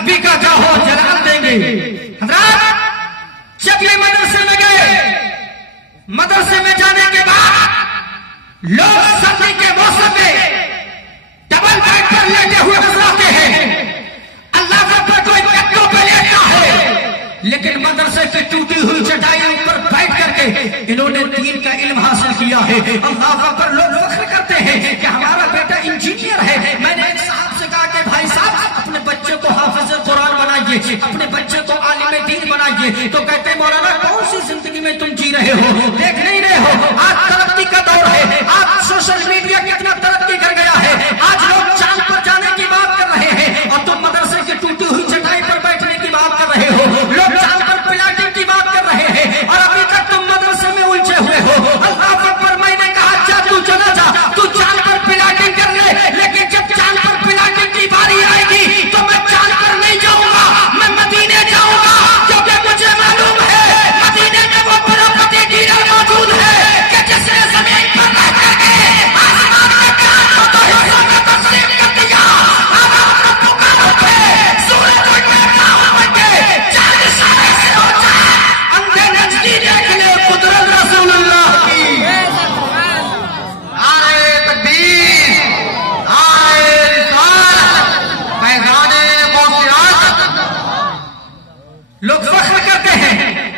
نبی کا جاہو جلال دیں گے. حضرات جب یہ مدرسے میں گئے، مدرسے میں جانے کے بعد لوگ سردی کے موسم میں ڈبل بیڈ پر لیٹے ہوئے نظر آتے ہیں. اللہ پر کوئی کٹوں پہ لیٹا ہے، لیکن مدرسے کی ٹوٹی ہوئی چٹائی پر بیٹھ کر کے انہوں نے دین کا علم حاصل کیا ہے. اللہ پر لوگ فخر کرتے ہیں کہ ہمارا بیٹا انجینئر ہے. میں نے ایک صاحب سے کہا کہ بھائی صاحب اپنے بچے کو حافظ قرآن بنائیے، اپنے بچے کو عالم دین بنائیے. تو کہتے مولانا کون سی زندگی میں تم جی رہے ہو، دیکھ نہیں رہے ہو آج ترقی کا دور ہے. آج سوشل میڈیا کتنا ترقی کر گیا ہے، آج لوگ چاند پر جانے کی بات کر رہے ہیں اور تم مدرسے کی ٹوٹی ہوئی چٹائی پر بیٹھنے کی بات کر رہے ہو. لوگ چاند پر پلاٹنگ کی بات کر رہے ہیں اور ابھی تک تم مدرسے میں الجھے ہوئے ہو. اللہ اکبر. میں نے کہا جا تو چلا جا، تو چاند پر پلاٹنگ کر لے، لیکن جب چاند پر پلاٹنگ کی باری آئے گی تو میں چاند پر نہیں جاؤں گا، میں مدینے جاؤں گا. کیونکہ مجھے معلوم ہے مدینے میں وہ بروقتی ڈیلر موجود ہے کہ جس نے زمین پر رہ کر کے آسمان میں کائنات کو حصوں میں تقسیم کر دیا. اب آپ لوگ پکارو پہ سورج اٹھے کاؤں بن کے چاند اشارے سے ہو جائے. اندھے نجدی دیکھ لے قدرت رسول اللہ کی. نعرہ تکبیر، نعرہ رسالت، فیضان موسیات. لوگ فخر کرتے ہیں،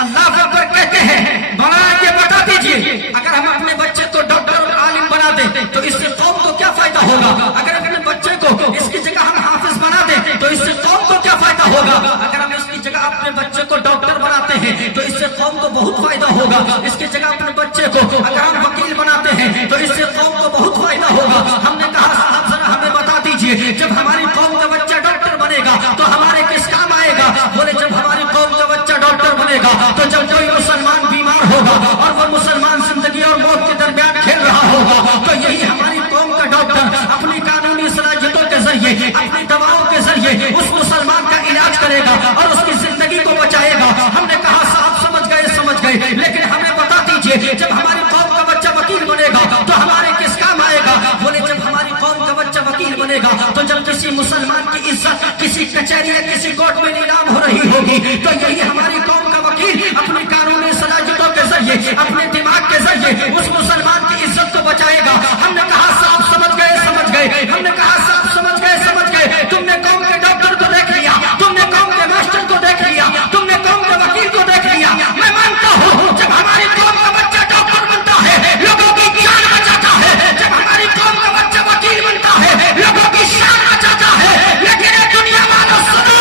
اللہ اکبر کہتے ہیں. مولانا یہ بتا دیجئے اگر ہم اپنے بچے کو ڈاکٹر اور عالم بنا دیں تو اس سے قوم کو کیا فائدہ ہوگا؟ اگر اپنے بچے کو اس کی جگہ ہم حافظ بنا دیں تو اس سے قوم کو کیا فائدہ ہوگا؟ اگر ہم اس کی جگہ اپنے بچے کو ڈاکٹر بناتے ہیں تو اس سے قوم کو بہت فائدہ ہوگا. اس کی جگہ اپنے بچے کو اگر ہم وکیل بناتے ہیں تو اس سے قوم کو بہت فائدہ ہوگا. ہم نے کہا صاحب ذرا ہمیں بتا دیجئے جب ہماری قوم کا بچہ ڈاکٹر بنے گا تو ہمارے کس کام آئے گا؟ بولے جب ہماری قوم کا بچہ ڈاکٹر بنے گا تو جب کوئی مسلمان بیمار ہوگا اور وہ مسلمان زندگی اور موت کے درمیان کھیل رہا ہوگا تو یہی ہماری قوم کا ڈاکٹر اپنی قانونی صلاحیتوں کے ذریعے، اپنی دواؤں کے ذریعے اس مسلمان کا علاج کرے گا اور اس کی زندگی کو بچائے گا. ہم نے کہا صاحب سمجھ گئے، لیکن ہمیں بتا دیجئے جب ہماری قوم کا بچہ وکیل بنے گا تو ہمارے کس کام آئے گا؟ بولے جب ہماری قوم کا بچہ وکیل بنے گا تو جب کسی مسلمان کی عزت کسی کچہری یا کسی کورٹ میں نیلام ہو رہی ہوگی تو یہی ہماری قوم کا وکیل اپنی قانونی صلاحیتوں کے ذریعے، اپنے دماغ کے ذریعے اس مسلمان کی عزت کو بچائے گا. ہم نے کہا صاحب سمجھ گئے. ہم نے کہا صاحب سمجھ گئے. تم نے قوم کے ڈاکٹر کو دیکھ لیا، تم نے قوم کے ماسٹر کو دیکھ لیا، تم نے قوم کے وکیل کو دیکھ لیا. میں مانتا ہوں جب ہماری قوم کا بچہ ڈاکٹر بنتا ہے لوگوں کی جان بچاتا ہے، جب ہماری قوم کا بچہ وکیل بنتا ہے لوگوں کی شان بچاتا ہے. لیکن یہ دنیا والوں سنو،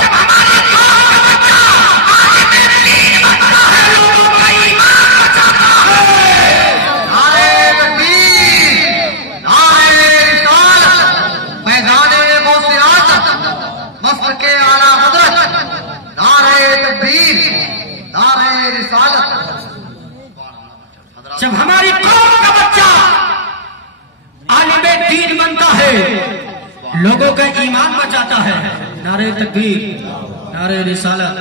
جب ہماری قوم کا بچہ عالم دین بنتا ہے لوگوں کا ایمان بچاتا ہے. نعرہ تکبیر، نعرہ رسالت، فیضان موسیات، مسلک اعلیٰ حضرت. نعرہ تکبیر، نعرہ رسالت. جب ہماری قوم کا بچہ عالم دین بنتا ہے لوگوں کا ایمان بچاتا ہے. نعرہ تکبیر، نعرہ رسالت.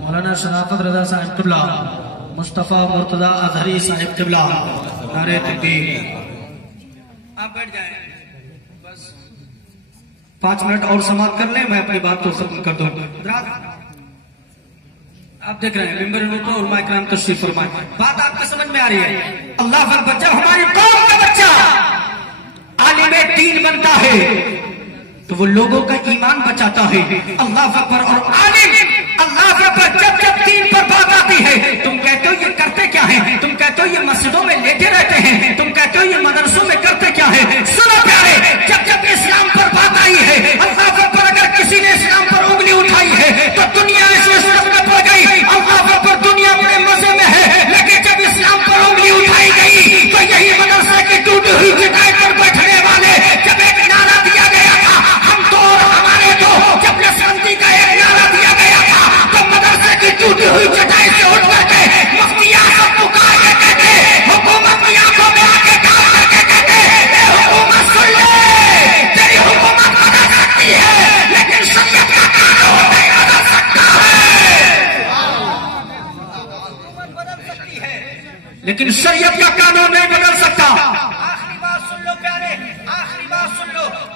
مولانا شرافت رضا صاحب قبلہ، مصطفیٰ مرتضی اظہری صاحب قبلہ. نعرہ تکبیر. آپ بیٹھ جائیں، بس 5 منٹ اور سماعت کر لیں، میں اپنی بات کو ختم کر دوں. آپ دیکھ رہے ہیں ممبر لوگوں اور مائک کرام تشریف فرمائیں. بات آپ کو سمجھ میں آ رہی ہے؟ اللہ اکبر. جب ہماری قوم کا بچہ عالم دین بنتا ہے تو وہ لوگوں کا ایمان بچاتا ہے. اللہ اکبر. اور عالم، اللہ اکبر، جب دین پر بات آتی ہے تم کہتے ہو یہ کرتے کیا ہیں، تم کہتے ہو یہ مسجدوں میں لیٹے رہتے ہیں، تم کہتے ہو یہ مدرسوں میں کرتے کیا ہیں. سنو پیارے، جب اسلام پر بات آئی ہے، اللہ اکبر، اگر کسی نے اسلام پر انگلی اٹھائی ہے تو دنیا اس وقت میں پڑ گئی. اللہ اکبر. دنیا بڑے مزے میں ہے، لیکن جب اسلام پر انگلی اٹھائی گئی تو یہی مدرسے کی ٹوٹی ہوئی چٹائی پر بیٹھنے والے جب ایک نعرہ دیا گیا تھا ہم تو اور ہمارے تو، جب نسبندی کا ایک نعرہ دیا گیا تھا تو مدرسے کی ٹوٹی ہوئی چٹائی سے اٹھ کر کے مفتی اعظم پکار کے کہتے، حکومت کی آنکھوں میں آ کے ڈال کر کے کہتے اے حکومت سن لے، تیری حکومت بدل سکتی ہے لیکن شریعت کا قانون نہیں بدل سکتا ہے، لیکن شریعت کا قانون نہیں بدل سکتا. آخری بات سن لو پیارے، آخری بات سن لو.